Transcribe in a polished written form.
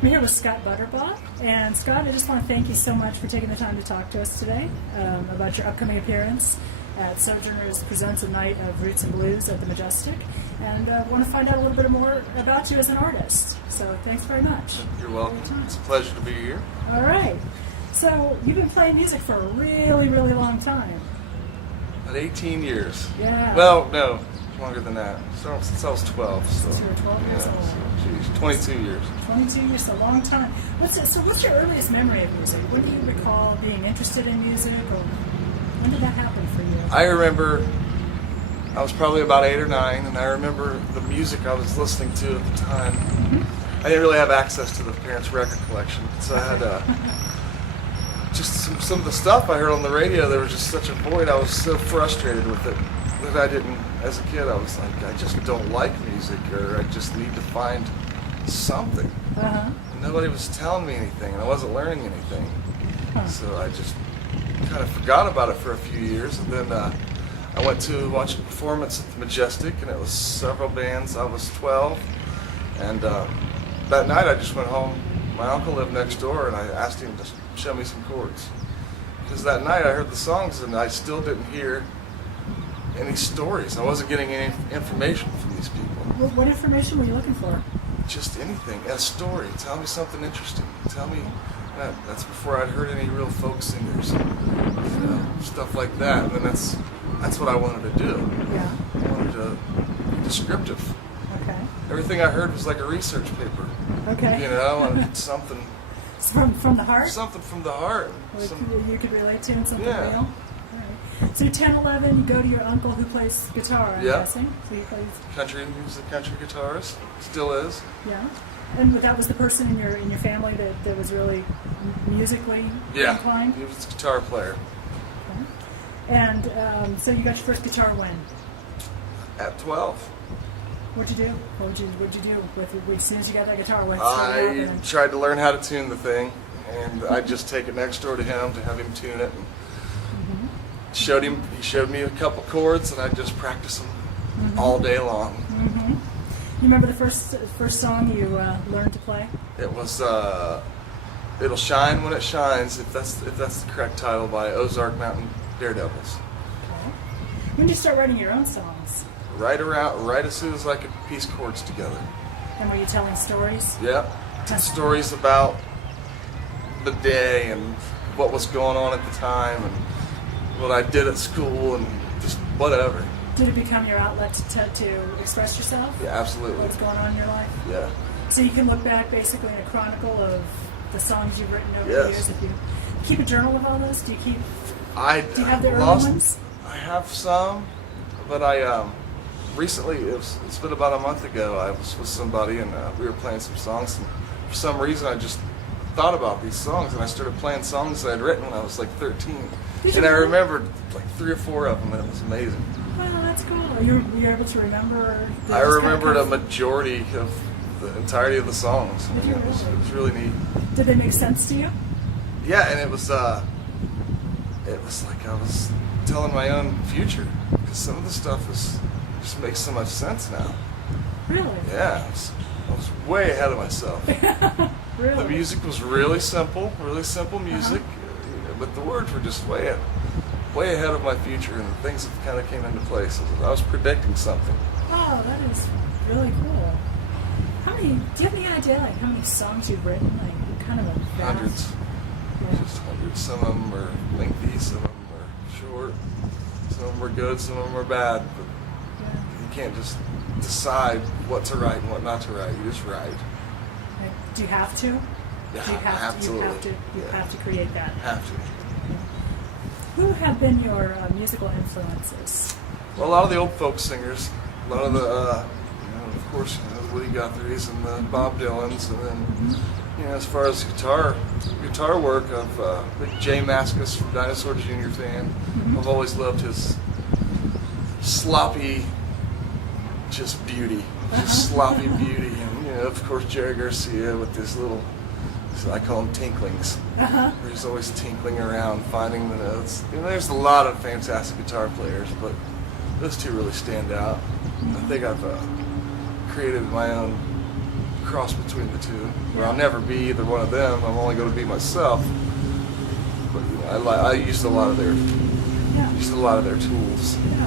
I'm here with Scott Butterbaugh. And Scott, I just want to thank you so much for taking the time to talk to us today about your upcoming appearance at Sojourners Presents a Night of Roots and Blues at the Majestic. And I want to find out a little bit more about you as an artist. So thanks very much. You're welcome. It's a pleasure to be here. All right. So you've been playing music for a really, really long time. About 18 years. Yeah. Well, no, longer than that. Since I was 12. So, Since you were 12 years old. So, geez, 22 years. 22 years, a long time. What's your earliest memory of music? When do you recall being interested in music, or when did that happen for you? I remember I was probably about 8 or 9, and I remember the music I was listening to at the time. Mm-hmm. I didn't really have access to the parents' record collection, so I had just some of the stuff I heard on the radio. There was just such a void. I was so frustrated with it that I didn't. As a kid, I was like, I just don't like music, or I just need to find something. Uh-huh. And nobody was telling me anything, and I wasn't learning anything. Huh. So I just kind of forgot about it for a few years, and then I went to watch a performance at the Majestic, and it was several bands. I was 12, and that night I just went home. My uncle lived next door, and I asked him to show me some chords. Because that night I heard the songs, and I still didn't hear any stories. I wasn't getting any information from these people. What information were you looking for? Just anything. A story. Tell me something interesting. Tell me. That's before I'd heard any real folk singers, stuff like that. And then that's what I wanted to do. Yeah. I wanted to be descriptive. Okay. Everything I heard was like a research paper. Okay. I wanted something. From the heart? Something from the heart. You could relate to, and something Yeah. real? All right. So you're 10, 11, you go to your uncle who plays guitar, I'm Yeah. guessing. So he plays... Country music, country guitarist. Still is. Yeah. And that was the person in your family that was really musically inclined? He was a guitar player. Okay. And so you got your first guitar when? At 12. What'd you do? What'd you do with as soon as you got that guitar? What started I happening? tried to learn how to tune the thing, and I'd just take it next door to him to have him tune it. And he showed me a couple chords, and I'd just practice them all day long. Mm-hmm. You remember the first song you learned to play? It was "It'll Shine When It Shines," if that's the correct title, by Ozark Mountain Daredevils. Okay. When did you start writing your own songs? Right as soon as I could piece chords together. And were you telling stories? Yep. Stories about the day and what was going on at the time and what I did at school and just whatever. Did it become your outlet to express yourself? Yeah, absolutely. What's going on in your life? Yeah. So you can look back basically in a chronicle of the songs you've written over the years. If you keep a journal of all those, do you have the early ones? I have some, but I recently, it's been about a month ago, I was with somebody and we were playing some songs, and for some reason I just thought about these songs, and I started playing songs that I'd written when I was like 13. And I remembered like 3 or 4 of them, and it was amazing. Well, that's cool. You're able to remember? I remembered a majority of the entirety of the songs. Did you really? It was really neat. Did they make sense to you? Yeah, and it was like I was telling my own future, because some of the stuff just makes so much sense now. Really? Yeah, I was way ahead of myself. Really? The music was really simple music, but the words were just way ahead of my future, and things that kind of came into place. I was predicting something. Oh, that is really cool. Do you have any idea like how many songs you've written? Like kind of a vast... Hundreds. Yeah. Just hundreds. Some of them are lengthy, some of them are short, some of them are good, some of them are bad. But Yeah. you can't just decide what to write and what not to write. You just write. Like, do you have to? Yeah, Do you have absolutely. You have to create that. Have to. Who have been your musical influences? Well, a lot of the old folk singers, a lot of the, of course, the Woody Guthrie's and the Bob Dylans, and then, as far as guitar work, I've big Jay Mascis from Dinosaur Jr. fan. I've always loved his sloppy, just beauty, just sloppy beauty, and of course Jerry Garcia with his little, I call them tinklings. Where he's always tinkling around, finding the notes. There's a lot of fantastic guitar players, but those two really stand out. I think I've created my own cross between the two, where I'll never be either one of them. I'm only going to be myself. But I used a lot of their Yeah. tools. Yeah.